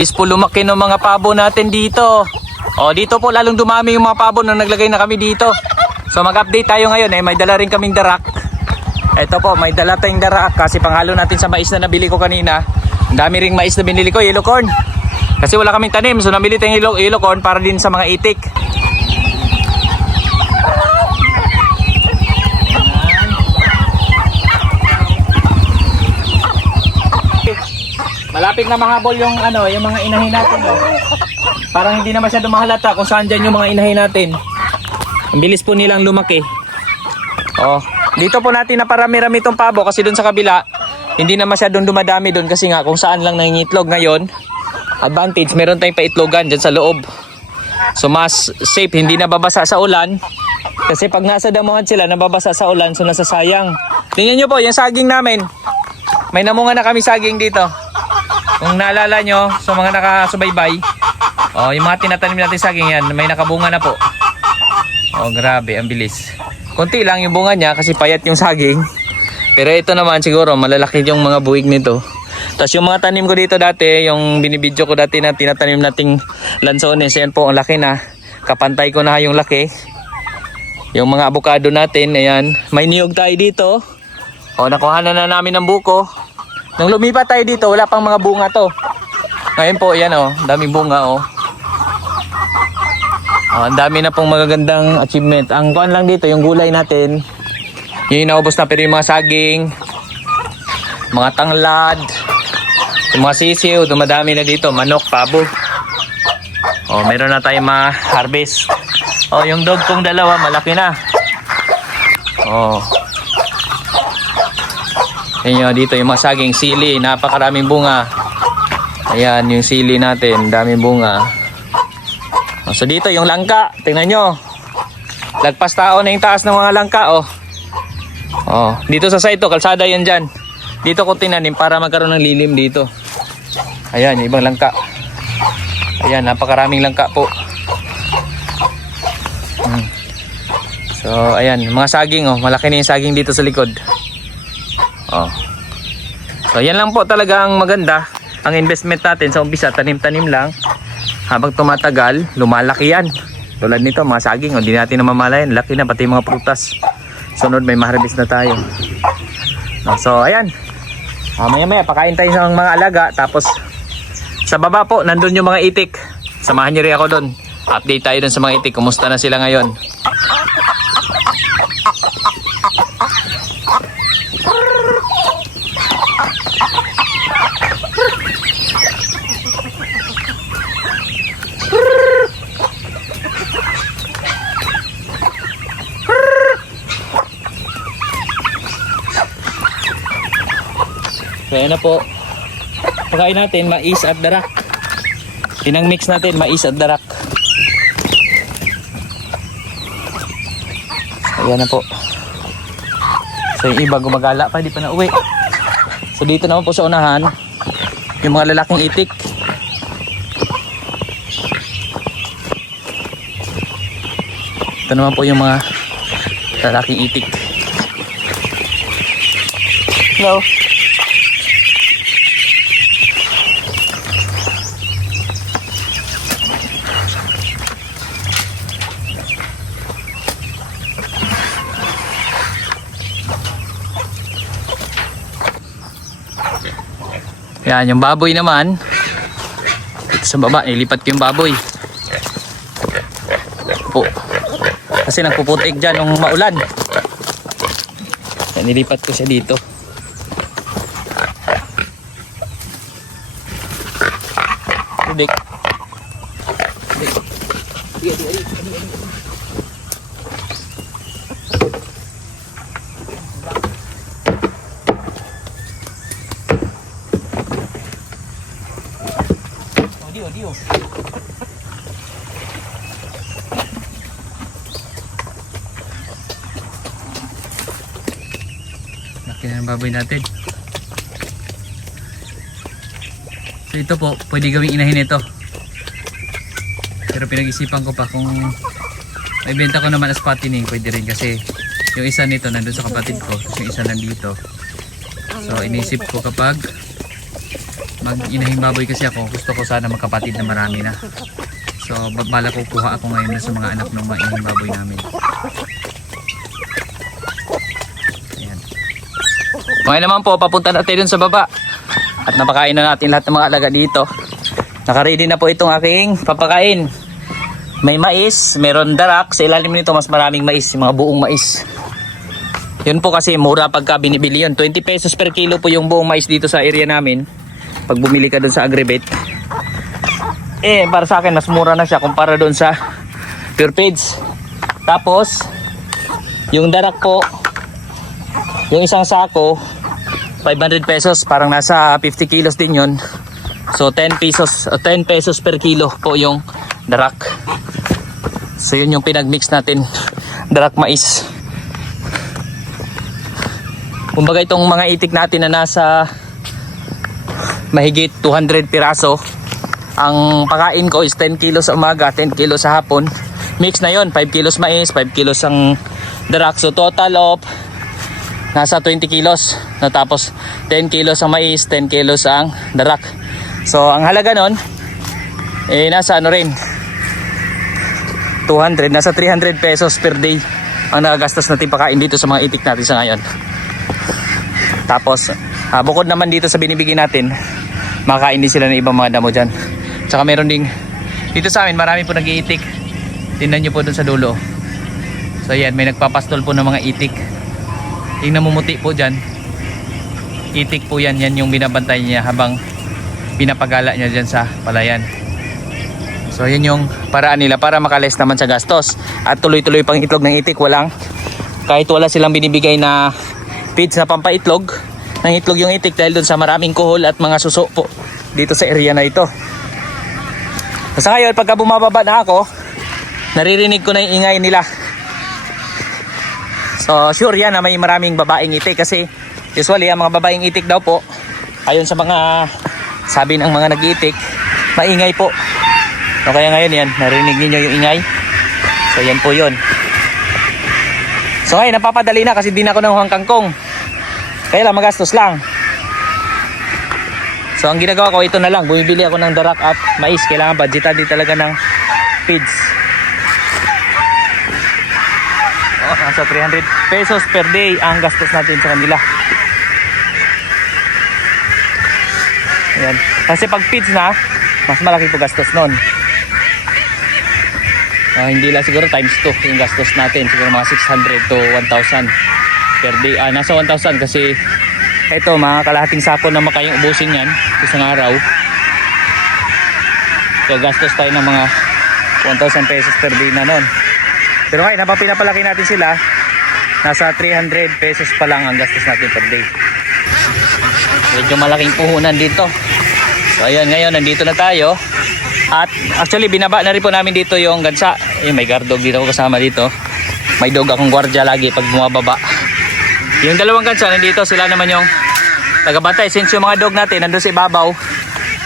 is po lumaki ng mga pabo natin dito. O, dito po lalong dumami yung mga pabo nung naglagay na kami dito. So mag-update tayo ngayon may dala rin kaming darak. Ito po, may dala tayong darak kasi panghalo natin sa mais na nabili ko kanina. Ang dami ring mais na binili ko, yellow corn. Kasi wala kaming tanim, so nabili tayong yellow corn para din sa mga itik. Malapit na mahabol yung yung mga inahin natin. Parang hindi na masyado mahalata kung saan dyan yung mga inahin natin. Ang bilis po nilang lumaki. Dito po natin naparami-rami itong pabo kasi doon sa kabila hindi na masyadong dumadami doon kasi nga kung saan lang nangingitlog ngayon. Advantage, meron tayong paitlogan dyan sa loob. So mas safe, hindi nababasa sa ulan. Kasi pag nasa damuhan sila, nababasa sa ulan, so nasasayang. Tingnan nyo po, yung saging namin. May namunga na kami saging dito. Kung naalala nyo, sa mga nakasubaybay, yung mga tinatanim natin saging yan, may nakabunga na po. Grabe, ang bilis. Konti lang yung bunga niya kasi payat yung saging. Pero ito naman siguro malalaki yung mga buwig nito. Tapos yung mga tanim ko dito dati, yung binibidyo ko dati na tinatanim nating lansones, yan po ang laki na. Kapantay ko na yung laki. Yung mga avocado natin, ayan. May niyog tayo dito. Nakuha na namin ng buko. Nung lumipat tayo dito, wala pang mga bunga to. Ngayon po, ayan daming bunga ang dami na pong magagandang achievement. Ang kuan lang dito, yung gulay natin, yung inaubos na, pero yung mga saging, mga tanglad, yung mga sisiw, dumadami na dito, manok, pabo. Meron na tayong ma-harvest. Yung dog kong dalawa, malaki na. Ayan, dito yung mga saging, sili, napakaraming bunga. Ayan, yung sili natin, daming bunga. So dito yung langka, tingnan nyo. Lagpas tao na yung taas ng mga langka. Dito sa side to, kalsada yan dyan. Dito ko tinanim para magkaroon ng lilim dito. Ayan, yung ibang langka. Ayan, napakaraming langka po. So ayan, mga saging malaki na yung saging dito sa likod. So yan lang po talaga ang maganda. Ang investment natin sa umpisa, tanim-tanim lang. Habang tumatagal, lumalaki yan. Tulad nito, mga saging, hindi natin namamalayan. Laki na, pati mga prutas. Sunod, may ma-harvest na tayo. So, ayan. Maya-maya, pakain tayo sa mga alaga. Tapos, sa baba po, nandun yung mga itik. Samahan nyo rin ako doon. Update tayo doon sa mga itik. Kumusta na sila ngayon? Kaya na po, pagkain natin mais at darak. Pinang-mix natin mais at darak. Ayan na po. So yung iba gumagala pa, hindi pa na uwi. So dito naman po sa unahan, yung mga lalaking itik. Ito naman po yung mga lalaking itik. Hello. Yan, yung baboy naman. Dito sa baba, ilipat ko yung baboy. Po. Kasi nagpuputik dyan nung maulan. Yan, nilipat ko siya dito. Tudik. Dio. Laki na ng baboy natin. So ito po, pwede gawing inahin ito. Pero pinag-isipan ko pa kung may benta ko naman as patining, pwede rin kasi yung isa nito nandun sa kapatid ko, tapos yung isa nandito. So inisip ko kapag Mag-inahing baboy kasi ako. Gusto ko sana magkapatid na marami na. So bala ko kuha ako ngayon na sa mga anak ng mga inahing baboy namin. Ayan. Ngayon naman po, papunta natin dun sa baba. At napakain na natin lahat ng mga alaga dito. Nakaready na po itong aking papakain. May mais, meron darak. Sa ilalim nito mas maraming mais, yung mga buong mais. Yun po kasi mura pagka binibili yun. 20 pesos per kilo po yung buong mais dito sa area namin. Pag bumili ka dun sa Agribet. Para sa akin mas mura na siya kumpara dun sa Pure Feeds. Tapos, yung darak po, yung isang sako, 500 pesos. Parang nasa 50 kilos din yun. So 10 pesos per kilo po yung darak. So yun yung pinagmix natin, darak mais. Kumbaga itong mga itik natin na nasa mahigit 200 piraso, ang pakain ko is 10 kilos sa umaga, 10 kilos sa hapon. Mix na yon, 5 kilos mais, 5 kilos ang darak. So total of nasa 20 kilos. Natapos 10 kilos ang mais, 10 kilos ang darak. So ang halaga nun nasa ano rin 200, nasa 300 pesos per day ang nagagastos natin pakain dito sa mga itik natin sa ngayon. Tapos bukod naman dito sa binibigay natin, makakain din sila ng ibang mga damo dyan. Tsaka meron ding dito sa amin, marami po nag-iitik. Tingnan nyo po dun sa dulo. So yan, may nagpapastol po ng mga itik. Yung namumuti po dyan, itik po yan, yan yung binabantay niya habang pinapagala niya dyan sa palayan. So yun yung paraan nila para makales naman sa gastos. At tuloy-tuloy pang itlog ng itik. Kahit wala silang binibigay na feeds na pampaitlog, ng itlog yung itik dahil dun sa maraming kuhol at mga suso po dito sa area na ito. Sa ngayon, pagka bumababa na ako, naririnig ko na yung ingay nila. So sure yan na may maraming babaeng itik kasi usually ang mga babaeng itik daw po, ayon sa mga sabi ng mga nag-iitik, maingay po. So kaya ngayon yan, narinig niyo yung ingay. So yan po yun. So ngayon, napapadali na kasi di na ako nanguhang kangkong. Kaya lang, magastos lang. So ang ginagawa ko, ito na lang. Bumibili ako ng darak at mais. Kailangan budgetan din talaga ng feeds. Nasa 300 pesos per day ang gastos natin sa kanila. Ayan. Kasi pag feeds na, mas malaki po gastos nun. Hindi lang siguro times 2 yung gastos natin. Siguro mga 600 to 1,000 per day. Nasa 1,000 kasi ito, mga kalahating sako na makayang ubusin yan isang araw. So gastos tayo ng mga 1,000 pesos per day na nun. Pero ngayon, habang pinapalaki natin sila, nasa 300 pesos pa lang ang gastos natin per day. Medyo malaking puhunan dito. So ayan, ngayon nandito na tayo. At actually binaba na rin po namin dito yung gansa. May guard dog dito ako kasama dito. May dog akong gwardiya lagi pag bumababa. Yung dalawang gansa nandito, sila naman yung tagabantay. Since yung mga dog natin nandun sa ibabaw,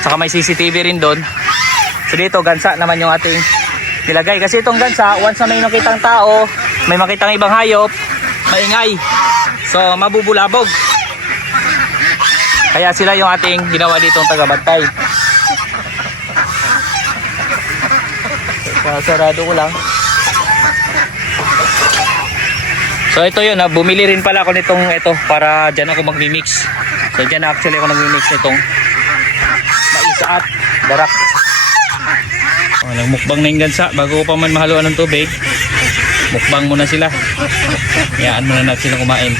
saka may CCTV rin doon. So dito gansa naman yung ating nilagay. Kasi itong gansa, once na may nakitang tao, may makitang ibang hayop, maingay. So mabubulabog. Kaya sila yung ating ginawa ditong tagabantay. Sarado ko lang. So ito yun, bumili rin pala ako nitong ito para dyan ako magmi-mix. So dyan actually ako nagmi-mix nitong mais at darak. Nagmukbang na yung gansa bago ko pa man mahaluan ng tubig. Mukbang muna sila. Hayaan muna natin sila kumain.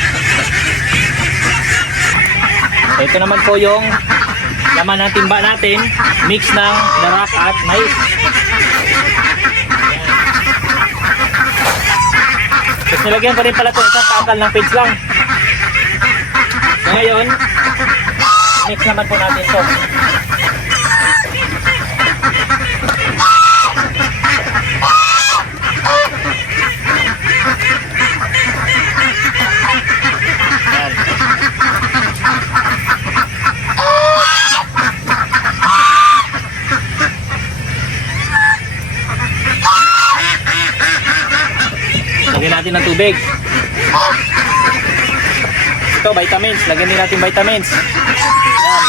So ito naman po yung laman ng timba natin, mix ng darak at mais. Tapos nilagyan ko rin pala ito isang takal ng feeds lang. So ngayon, mix naman po natin ito. Lagyan natin ng tubig. Ito, vitamins. Lagyan din natin vitamins. Yan.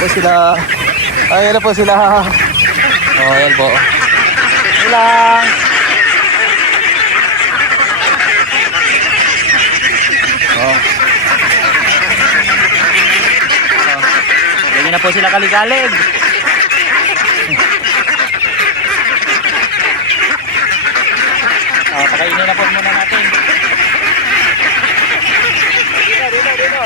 po sila. Ayan na po sila. Oh, ayan po. Ilang. Oh. Ganyan na po sila kaligalig. Oh, pakainin na po muna natin. Dito.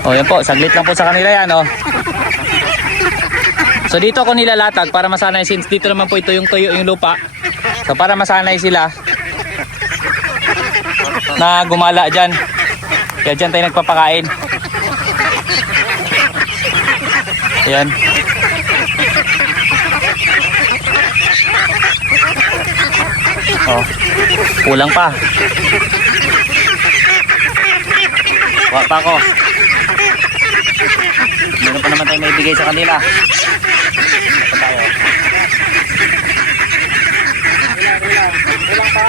O yan po, saglit lang po sa kanila yan oh. So dito ako nilalatag para masanay, since dito naman po ito yung tuyo yung lupa. So para masanay sila na gumala dyan. Kaya dyan tayo nagpapakain. Ayan. Oh, kulang pa. Wala pa ako. Meron pa naman tayo maibigay sa kanila. Ito tayo. Kulang pa.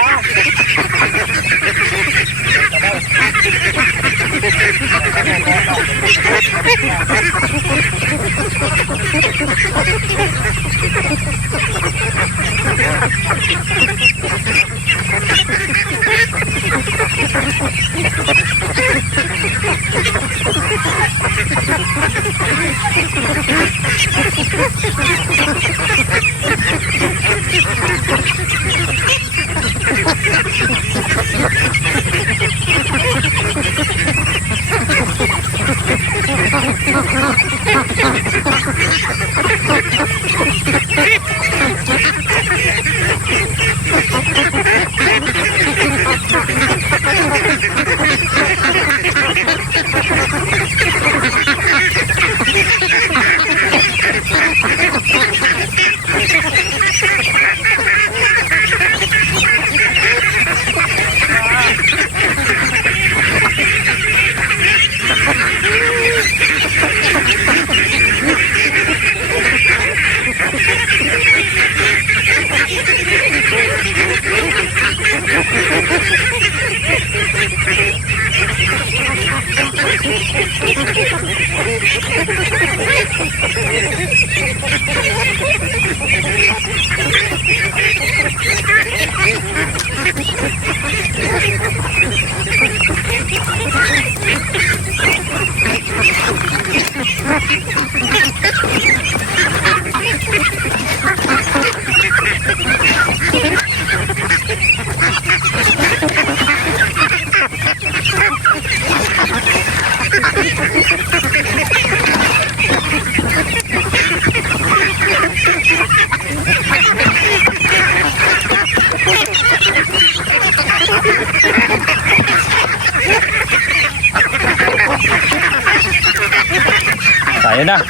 Ayun na,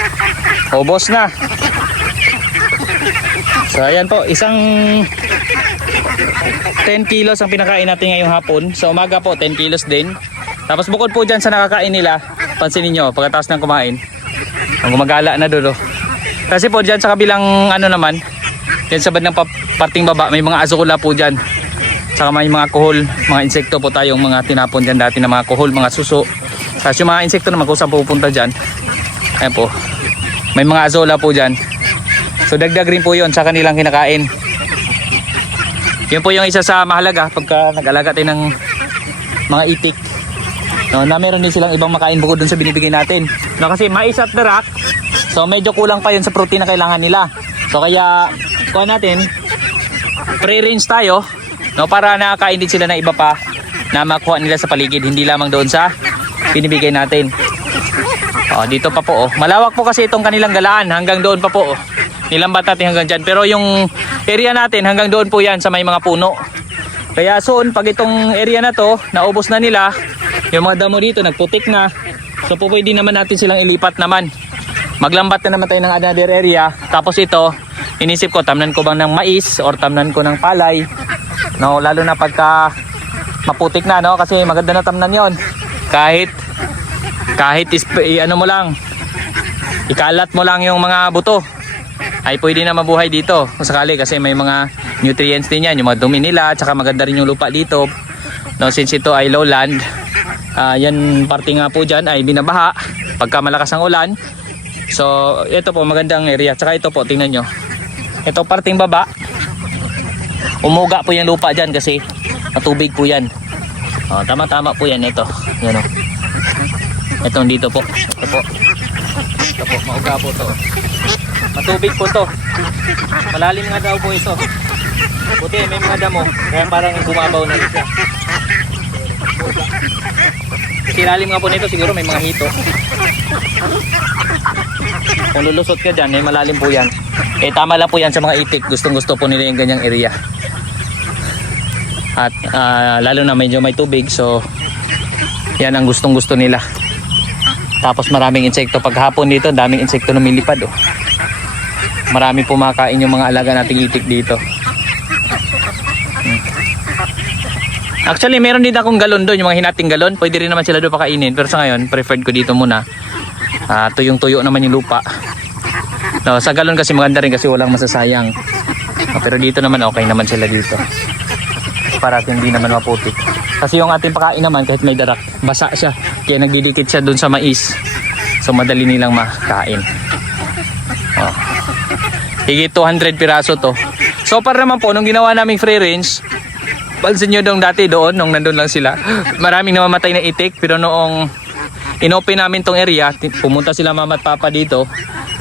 ubos na. So ayan po, isang 10 kilos ang pinakain natin ngayong hapon. Sa umaga po 10 kilos din. Tapos bukod po dyan sa nakakain nila, pansinin nyo pagkatapos ng kumain, ang gumagala na doon. Kasi po dyan sa kabilang ano naman, dyan sa bandang parting baba, may mga azola po dyan. Saka may mga kuhol, mga insekto po tayong mga tinapon dyan dati na mga kuhol, mga suso. Tapos yung mga insekto naman kung saan pupunta dyan, ayan po, may mga azola po dyan. So dagdag rin po yun sa kanilang kinakain. Yun po yung isa sa mahalaga pagka nag-alaga tayo ng mga itik. No, na meron din silang ibang makain bukod dun sa binibigay natin. No, kasi mais at darak, so medyo kulang pa yun sa protein na kailangan nila. So kaya kuha natin, pre-range tayo, no, para nakakain din sila na iba pa na makuha nila sa paligid, hindi lamang doon sa binibigay natin. Dito pa po. Malawak po kasi itong kanilang galaan, hanggang doon pa po. Nilambat natin hanggang dyan. Pero yung area natin hanggang doon po yan sa may mga puno. Kaya soon, pag itong area na to, naubos na nila, yung mga damo dito nagputik na, so po pwede naman natin silang ilipat naman. Maglambat na naman tayo ng another area. Tapos ito, inisip ko, tamnan ko bang ng mais or tamnan ko ng palay, no, lalo na pagka maputik na, no, kasi maganda na tamnan yon. Kahit ano mo lang, ikalat mo lang yung mga buto, ay pwede na mabuhay dito kung sakali, kasi may mga nutrients din yan, yung mga dumi nila, at saka maganda rin yung lupa dito, no, since ito ay lowland. Yan parte nga po dyan ay binabaha pagka malakas ang ulan. So ito po magandang area. Tsaka ito po, tingnan nyo, ito parting baba, umuga po yung lupa dyan kasi matubig po yan. Tama-tama po yan. Ito, yan o, ito dito po, ito po, mauga po to, matubig po to, malalim nga daw po ito. Buti may mga damo, kaya parang bumabaw na rin siya. Kasi lalim nga po nito, siguro may mga hito. Kung lulusot ka dyan, may malalim po yan. Tama lang po yan sa mga itik, gustong gusto po nila yung ganyang area. At lalo na medyo may tubig, so yan ang gustong gusto nila. Tapos maraming insekto, paghapon dito daming insekto lumilipad. Marami po makain yung mga alaga nating itik dito. Actually meron din akong galon doon, yung mga hinating galon, pwede rin naman sila doon pakainin, pero sa ngayon preferred ko dito muna. Tuyong-tuyo naman yung lupa. No, sa galon kasi maganda rin kasi walang masasayang. Pero dito naman okay naman sila dito, para hindi naman maputik. Kasi yung ating pakain naman, kahit may darak, basa siya, kaya nagdidikit siya dun sa mais, so madali nilang makain. Higit 200 piraso to. So para naman po, nung ginawa naming free range, pansin nyo dong dati doon, nung nandun lang sila, maraming namamatay na itik. Pero noong inopen namin tong area, pumunta sila mama at papa dito,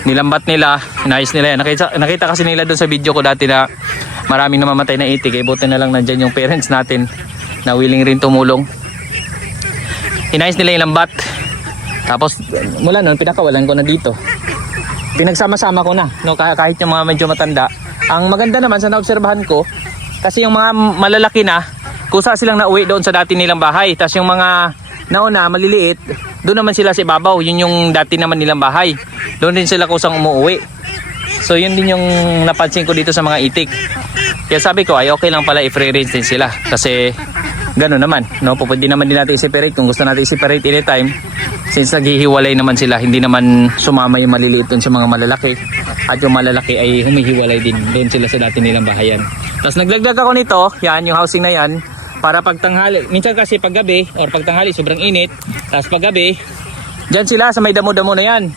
nilambat nila, inayos nila yan. Nakita kasi nila doon sa video ko dati na maraming namamatay na itik. Buti na lang nandyan yung parents natin na willing rin tumulong. Inayos nila yung lambat. Tapos mula noon, pinakawalan ko na dito. Pinagsama-sama ko na, no, kahit yung mga medyo matanda. Ang maganda naman sa naobserbahan ko, kasi yung mga malalaki na, kusa silang nauwi doon sa dati nilang bahay. Tapos yung mga nauna, maliliit, doon naman sila sa ibabaw. Yun yung dati naman nilang bahay. Doon din sila kusang umuwi. So yun din yung napansin ko dito sa mga itik. Kaya sabi ko ay okay lang pala i-free range din sila. Kasi gano'n naman, no? Pwede naman din natin i-separate kung gusto natin i-separate anytime. Since naghihiwalay naman sila, hindi naman sumama yung maliliit dun sa mga malalaki. At yung malalaki ay humihiwalay din doon sila sa dati nilang bahayan. Tapos nagdagdag ako nito, yan yung housing na yan, para pagtanghali. Minsan kasi paggabi or pagtanghali sobrang init. Tapos paggabi, dyan sila sa may damo-damo na yan.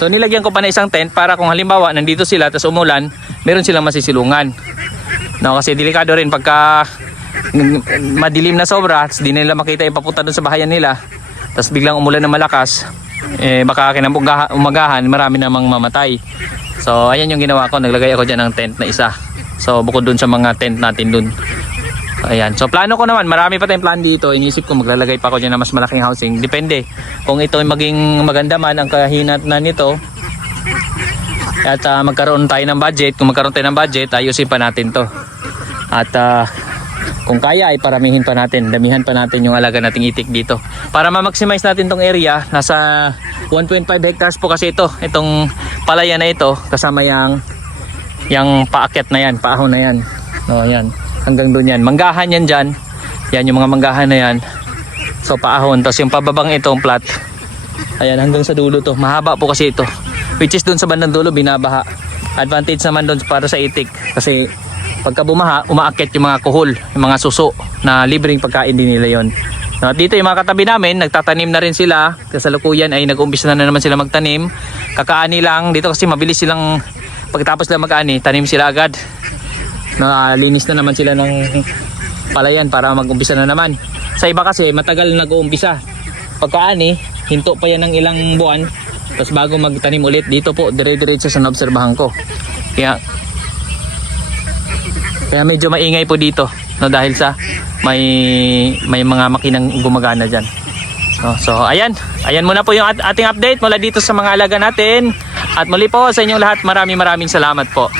So nilagyan ko pa na isang tent para kung halimbawa nandito sila tapos umulan, meron silang masisilungan. No, kasi delikado rin pagka madilim na sobra, tapos di nila makita ipapunta doon sa bahayan nila. Tapos biglang umulan ng malakas, baka umagahan, marami namang mamatay. So ayan yung ginawa ko, naglagay ako dyan ng tent na isa. So bukod dun sa mga tent natin dun. Ayan, so plano ko naman, marami pa tayong plan dito. Inisip ko maglalagay pa ako dyan ng mas malaking housing. Depende kung ito maging maganda man ang kahinat na nito. At magkaroon tayo ng budget. Kung magkaroon tayo ng budget, ayusin pa natin to. At kung kaya ay paramihin pa natin, damihan pa natin yung alaga nating itik dito. Para ma-maximize natin tong area, nasa 1.5 hectares po kasi ito. Itong palaya na ito, kasama yung paakyat na yan, paahon na yan. No, yan. Hanggang doon yan. Manggahan yan dyan. Yan yung mga manggahan na yan. So paahon. Tapos yung pababang itong plat. Ayan, hanggang sa dulo to. Mahaba po kasi ito. Which is doon sa bandang dulo, binabaha. Advantage naman doon para sa itik. Kasi pagka bumaha, umaakyat yung mga kuhol, yung mga suso na libreng pagkain din nila yon. At dito yung mga katabi namin, nagtatanim na rin sila. Kasalukuyan ay nag-umpisa na naman sila magtanim. Kakaani lang dito kasi mabilis silang pagkatapos lang mag-ani, tanim sila agad. Linis na naman sila ng palayan para mag-umpisa na naman. Sa iba kasi matagal nag-uumpisa. Pagkaani, hinto pa yan ng ilang buwan, tapos bago magtanim ulit. Dito po, dire-diretso sa naobserbahan ko. Kaya medyo maingay po dito, no, dahil sa may mga makinang gumagana dyan. So ayan muna po yung ating update mula dito sa mga alaga natin. At muli po sa inyong lahat, maraming salamat po.